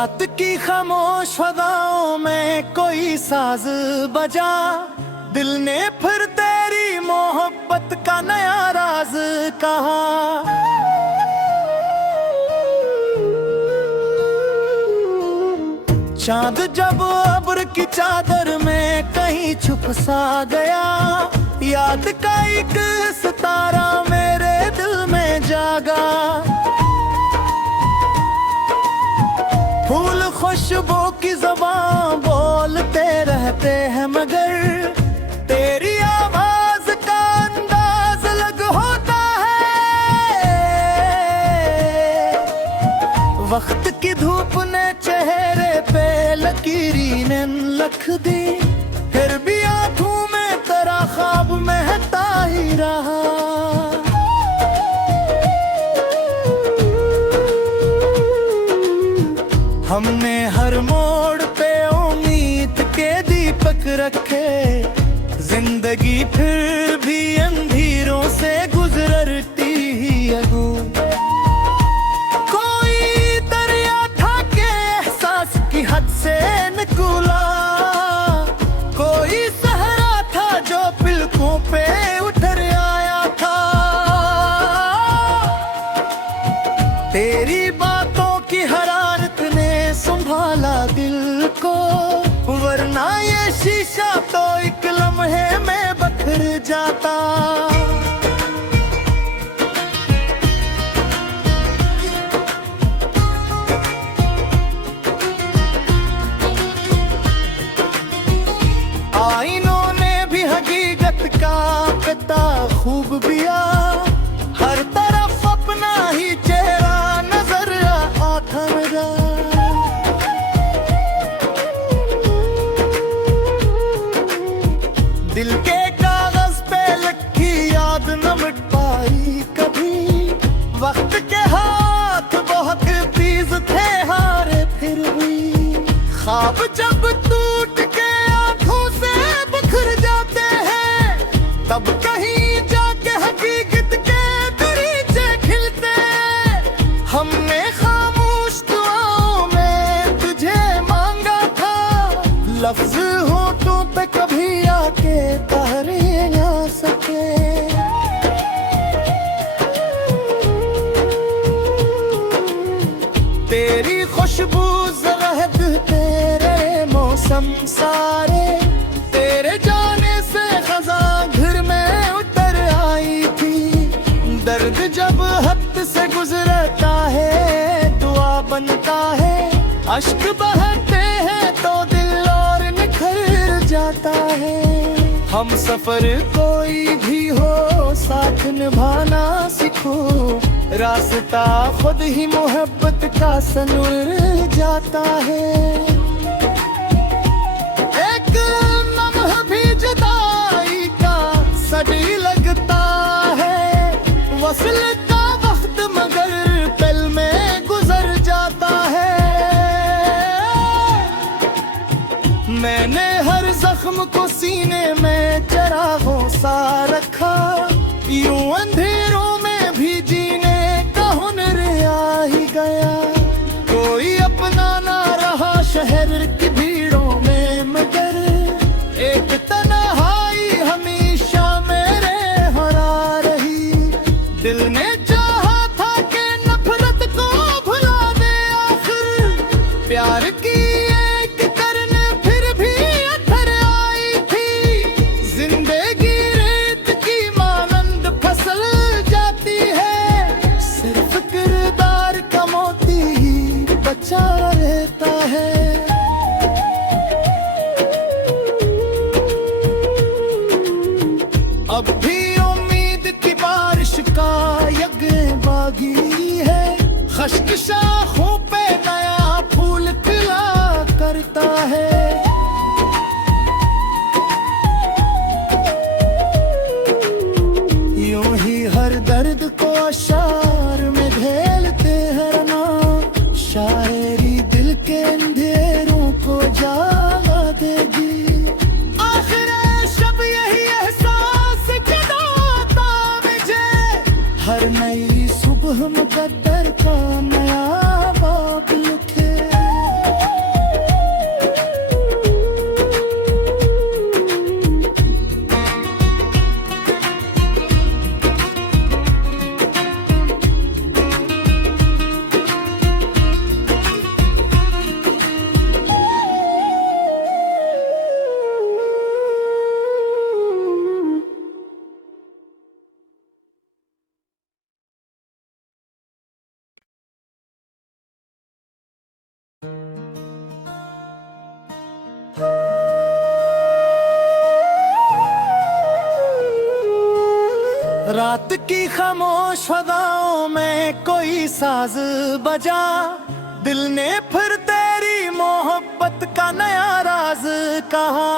रात की खामोश फजाओं में कोई साज बजा, दिल ने फिर तेरी मोहब्बत का नया राज कहा। चांद जब अब्र की चादर में कहीं छुप सा गया, याद का एक सितारा मेरे दिल में जागा। फूल खुशबू की ज़बान बोलते रहते हैं मगर तेरी आवाज का अंदाज अलग होता है। वक्त की धूप ने चेहरे पे लकीरें लिख दी, फिर भी आंखों में तेरा ख्वाब महकता ही रहा। हमने हर मोड़ पे उम्मीद के दीपक रखे, जिंदगी फिर भी अंधेरों से गुजरती ही अगू। कोई दरिया था के एहसास की हद से निकला, कोई सहरा था जो पलकों पे उतर आया था। तेरी बातों की हरारत ने संभाला दिल को, वरना ये शीशा तो एक लम्हे में बखर जाता। आईनों ने भी हकीकत का पता खूब पिया, हर तरफ अपना ही चेहरा नजर आता मेरा। दिल के कागज पे लिखी याद न मिट पाई कभी, वक्त के हाथ बहुत तेज थे हारे फिर भी। ख्वाब जब टूट के आंखों से बिखर जाते हैं, तब कहीं जाके हकीकत के दरीचे खिलते। हमने खामोश दुआओं में तुझे मांगा था, लफ्ज होठों पे कभी आके ठहरे ना सके। तेरी खुशबू ज़रहद तेरे मौसम सारे, तेरे जाने से खज़ां घर में उतर आई थी। दर्द जब हद से गुजरता है दुआ बनता है, अश्क बहते हैं तो दिल और निखर जाता है। हम सफर कोई भी हो साथ निभाना सीखो, रास्ता खुद ही मोहब्बत का सनूर जाता है। एक लम्हा भी जुदाई का सदी लगता है, वसल का वक्त मगर पल में गुजर जाता है। मैंने हर जख्म को सीने में चरागों सा रखा, यूं अंधेरों में भी जीने का हुनर आ ही गया। कोई अपना ना रहा शहर की भीड़ों में मगर एक तन्हाई हमेशा मेरे हरा रही। दिल ने चाहा था कि नफरत को भुला दे, आखिर प्यार की एक करने फिर भी अथर आई थी। जिंदगी रेत की मानंद फसल जाती है, सिर्फ किरदार का मोती ही बचा रहता है। अब भी उम्मीद की बारिश का यज्ञ बागी है, खश्क शाखों पे नया फूल खिला करता है। यूं ही हर दर्द को अशार में ढेलते हैं ना, शायरी दिल के अंधेरों को जगा देगी। आखिर शब यही एहसास जगाता मुझे, हर नई सुबह मुकद्दर का नया रात की खामोश फजाओं में कोई साज बजा, दिल ने फिर तेरी मोहब्बत का नया राज कहा।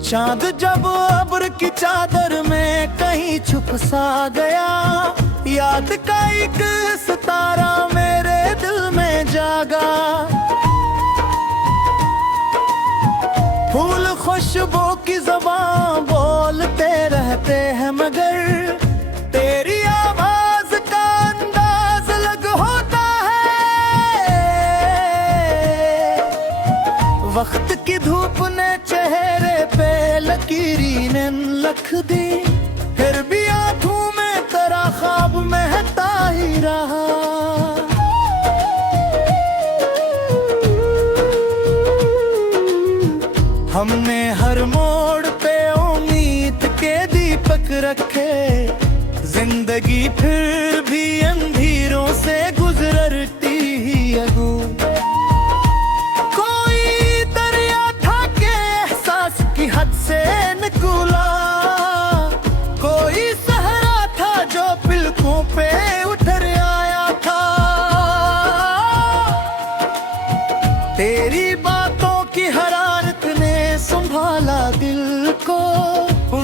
चांद जब अब्र की चादर में कहीं छुप सा गया, याद का एक सितारा मेरे दिल में जागा। फूल खुशबू की ज़बान बोलते रहते हैं मगर तेरी आवाज का अंदाज अलग होता है। वक्त की धूप ने चेहरे पे लकीरें लिख दी, फिर भी आंखों में तेरा ख्वाब महकता ही रहा। हमने हर मोड़ पे उम्मीद के दीपक रखे, जिंदगी फिर भी अंधेरों से गुजरती ही अगू। कोई दरिया था के एहसास की हद से निकला, कोई सहरा था जो पिलकों पे उतर आया था। तेरी बातों की हरारत ने संभाला दिल को,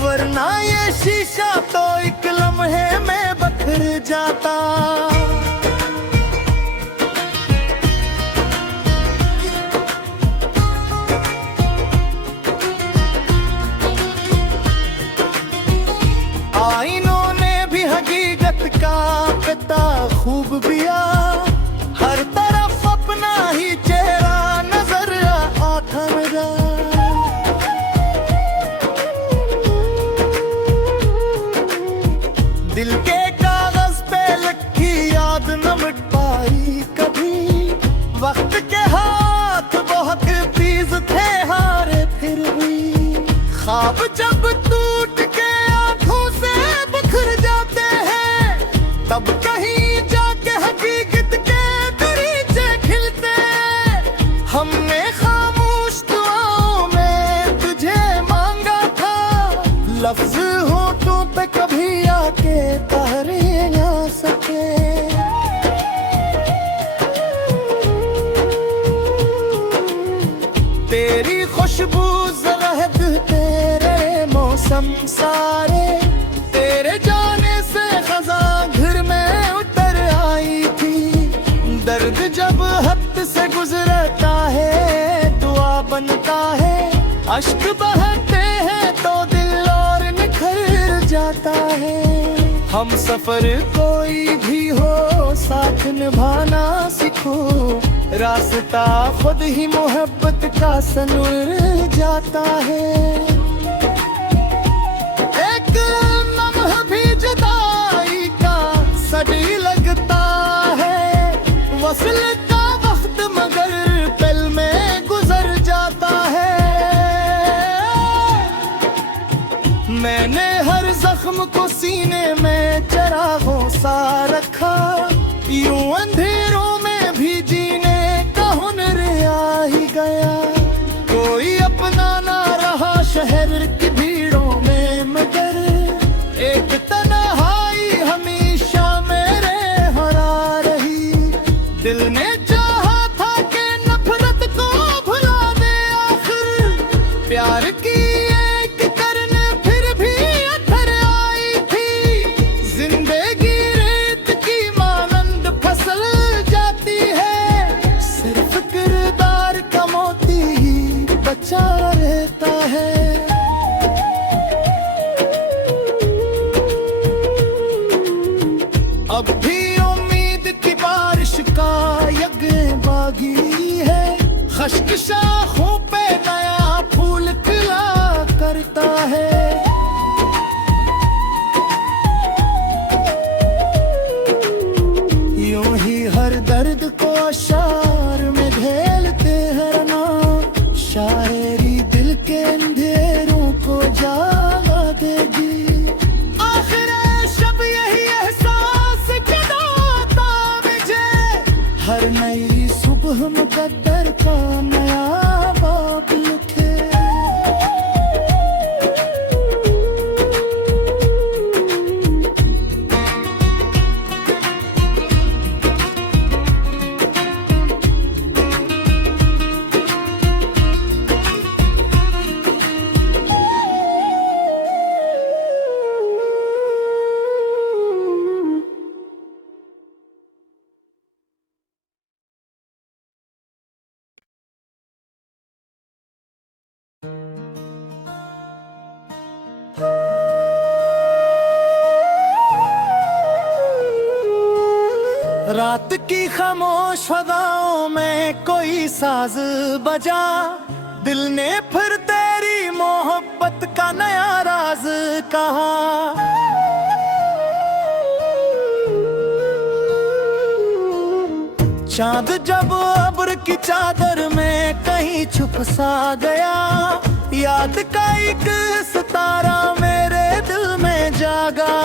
वरना ये शीशा तो एक लम्हे में बखर जाता। आईनों ने भी हकीकत का पता खूब पिया, हर तरफ अपना ही चेहरा नजर आता मेरा। दिल के कागज पे लिखी याद न मिट पाई कभी, वक्त के हाथ बहुत तेज थे हारे फिर भी। ख्वाब जब टूट के आंखों से बिखर जाते हैं, तब कहीं जाके हकीकत के दरीचे खिलते। हमने खामोश दुआओं में तुझे मांगा था, लफ्ज होठों पे कभी आके ठहरे ना सके। तेरी खुशबू ज़रहद तेरे मौसम सारे, तेरे जाने से खज़ां घर में उतर आई थी। दर्द जब हद से गुजरता है दुआ बनता है, अश्क बहते हैं तो दिल और निखर जाता है। हम सफर कोई भी हो साथ निभाना सीखो, रास्ता खुद ही मोहब्बत का सनूर जाता है। एक लम्हा भी जुदाई का सड़ी लगता है, वसल का वक्त मगर पल में गुजर जाता है। मैंने हर जख्म को सीने में चरागों सा रखा, यूं अंधेरों में भी जीने का हुनर आ ही गया। कोई अपना ना रहा शहर की भीड़ों में मगर एक तन्हाई हमेशा मेरे हरा रही। दिल ने चाहा था कि नफरत को भुला दे, आखिर प्यार की एक करने फिर भी अथर आई थी। जिंदगी रेत की मानंद फसल जाती है, सिर्फ किरदार का मोती ही बचा रहता है। अब भी उम्मीद की बारिश का यज्ञ बागी है, खश्क शाखों पे नया फूल खिला करता है। यूं ही हर दर्द को अशार में ढेलते हैं ना, शायरी दिल के अंधेरों को जगा देगी। आखिर शब यही एहसास जगाता मुझे, हर नई सुबह मुकद्दर का नया बाब लिखे। रात की खामोश फजाओं में कोई साज बजा, दिल ने फिर तेरी मोहब्बत का नया राज कहा। चांद जब अब्र की चादर में कहीं छुप सा गया, याद का एक सितारा मेरे दिल में जागा।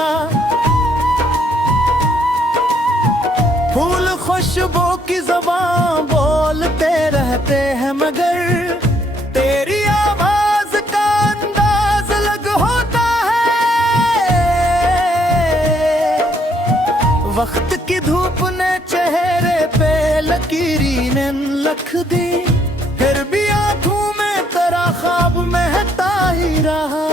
फूल खुशबू की ज़बान बोलते रहते हैं मगर तेरी आवाज का अंदाज अलग होता है। वक्त की धूप ने चेहरे पे लकीरें लिख दी, फिर भी आंखों में तेरा ख्वाब महकता ही रहा।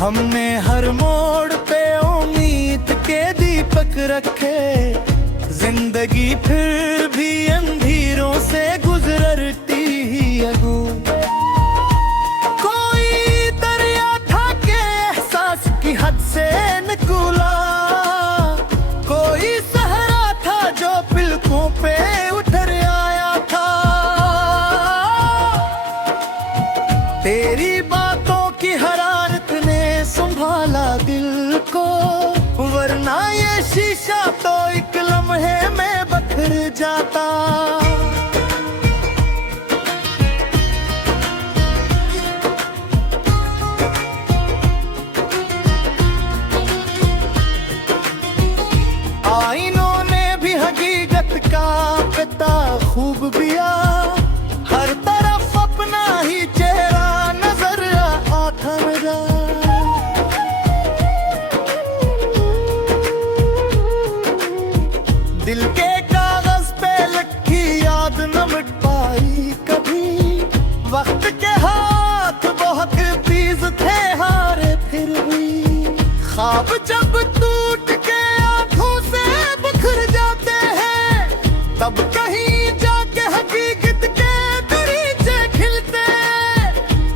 हमने हर मोड़ पे उम्मीद के दीपक रखे, जिंदगी फिर भी अंधेरों से गुजरती ही अगू। कोई दरिया था के एहसास की हद से निकला, कोई सहरा था जो पिलकों पे उतर आया था। तेरी बातों की हरारत ने संभाला दिल को, वरना ये शीशा तो एक लम्हे में बिखर जाता। आईनों ने भी हकीकत का पता खूब पिया, हर तरफ अपना ही चेहरा नजर आता मेरा। दिल के कागज पे लिखी याद न मिट पाई कभी, वक्त के हाथ बहुत तेज थे हारे फिर भी। ख्वाब जब टूट के आंखों से बिखर जाते हैं, तब कहीं जाके हकीकत के दरीचे खिलते।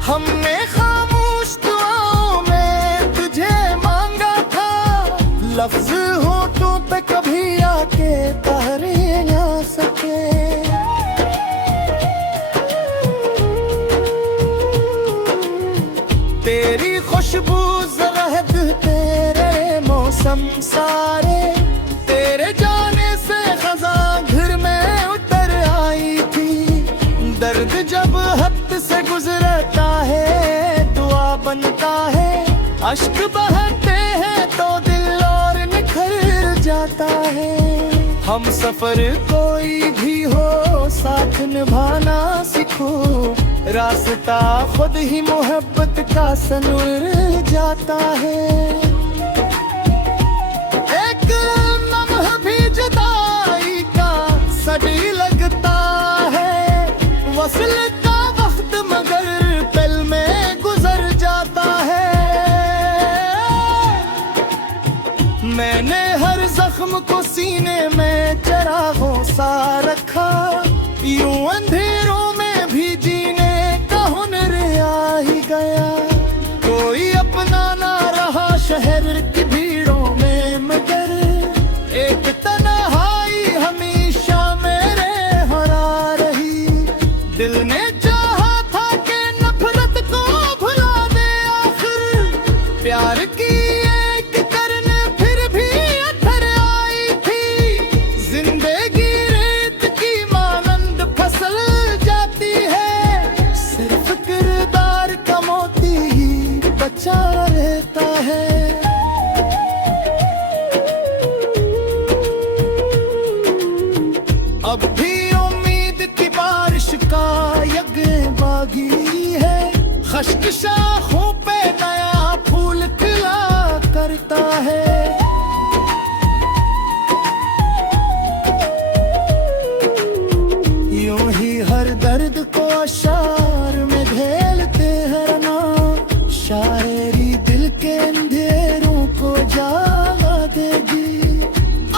हमने खामोश दुआओं में तुझे मांगा था, लफ्ज होठों पे कभी आके पहरे ना सके। तेरी खुशबू ज़रहद तेरे मौसम सारे, तेरे जाने से खज़ां घर में उतर आई थी। दर्द जब हद से गुजरता है दुआ बनता है, अश्क बहते हैं तो दिल और निखर जाता है। हम सफर कोई भी हो साथ निभाना सीखो, रास्ता खुद ही मोहब्बत का सनूर जाता है। एक लम्हा भी जुदाई का सड़ी लगता है, वसल का वक्त मगर पल में गुजर जाता है। मैंने हर जख्म को सीने में चरागों सा रखा, यूं अंधेरों में भी जीने का हुनर आ ही गया। कोई अपना ना रहा शहर की भीड़ों में मगर एक तन्हाई हमेशा मेरे हरा रही। दिल ने चाहा था कि नफरत को भुला दे आखिर, प्यार की एक करने फिर भी अथर आई थी। जिंदगी रेत की मानंद फसल जाती है, सिर्फ किरदार का मोती ही बचा रहता है। अब भी उम्मीद की बारिश का यज्ञ बागी है, खश्क शाखों पे नया फूल खिला करता है। यूं ही हर दर्द को अशार में ढेलते हैं ना, शायरी दिल के अंधेरों को जला देगी।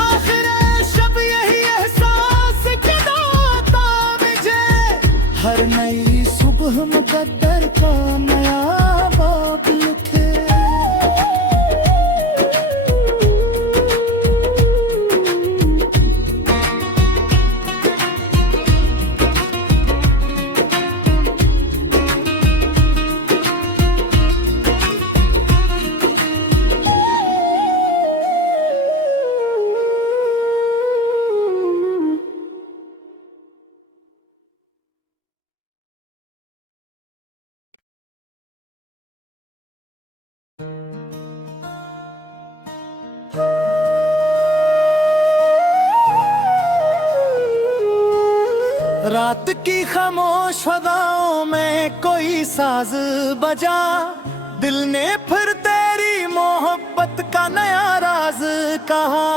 आखिर शब यही एहसास जगाता मुझे, हर नई सुबह मुकद्दर का नया बाब लिखे। रात की खामोश फदाओं में कोई साज बजा, दिल ने फिर तेरी मोहब्बत का नया राज कहा।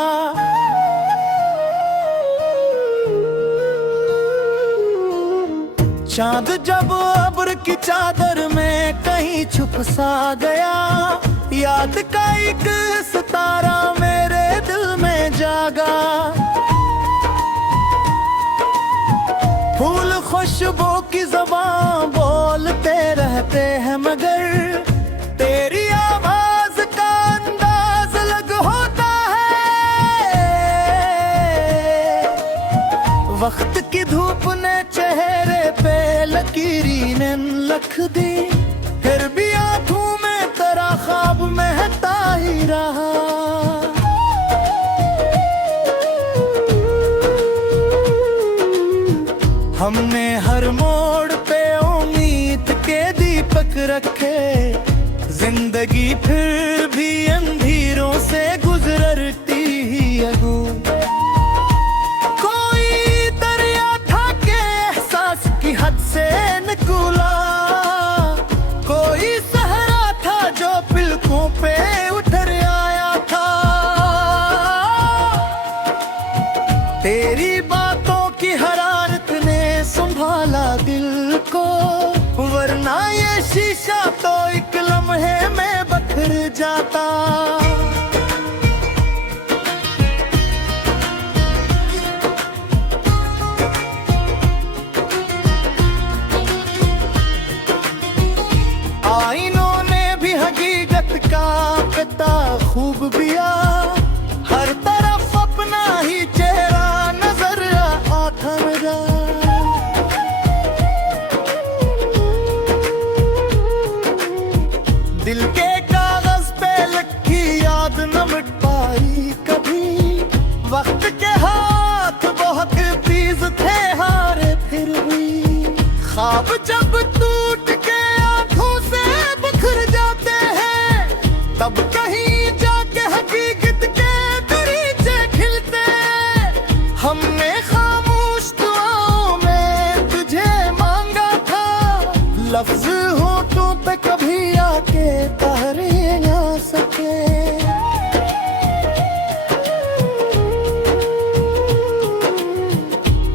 चांद जब अब्र की चादर में कहीं छुप सा गया, याद का एक सितारा मेरे दिल में जागा। फूल खुशबू की ज़बान बोलते रहते हैं मगर तेरी आवाज का अंदाज अलग होता है। वक्त की धूप ने चेहरे पे लकीरें लिख दी, फिर भी आंखों में तेरा ख्वाब महकता ही रहा। हमने हर मोड़ पे उम्मीद के दीपक रखे, जिंदगी फिर भी अंधेरों से गुजरती ही अगू। कोई दरिया था के एहसास की हद से निकला, कोई सहरा था जो पिलकों पे उतर आया था। तेरी बातों की हरारत ने संभाला दिल को, वरना ये शीशा तो एक लम्हे में बखर जाता। आईनों ने भी हकीकत का पता खूब पिया, हर तरफ अपना ही चेहरा नजर आता मेरा। दिल के कागज पे लिखी याद न मिट पाई कभी, वक्त के हाथ बहुत तेज थे हारे फिर भी। ख्वाब जब टूट के आंखों से बिखर जाते हैं, तब कहीं जाके हकीकत के दरीचे खिलते। हमने खामोश दुआओं में तुझे मांगा था, लफ्ज होठों पे कभी आके ठहरे ना सके।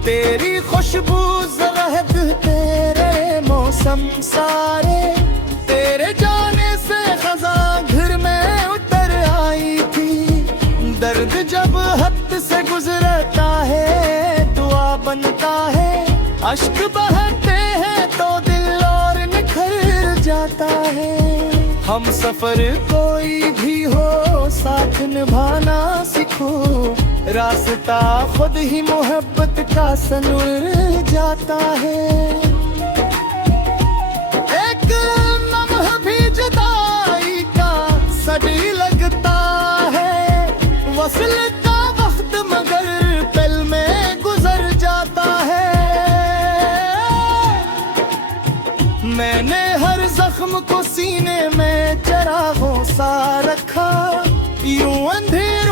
तेरी खुशबू ज़रहद तेरे मौसम सारे, तेरे जाने से खज़ां घर में उतर आई थी। दर्द जब हद से गुजरता है दुआ बनता है, अश्क बहते हैं तो दिल और निखर जाता है। हम सफर कोई भी हो साथ निभाना सीखो, रास्ता खुद ही मोहब्बत का सनूर जाता है। एक लम्हा भी जुदाई का सड़ी लगता है, वसल का वक्त मगर पल में गुजर जाता है। मैंने हर जख्म को सीने में चरागों सा रखा, यूं अंधेरे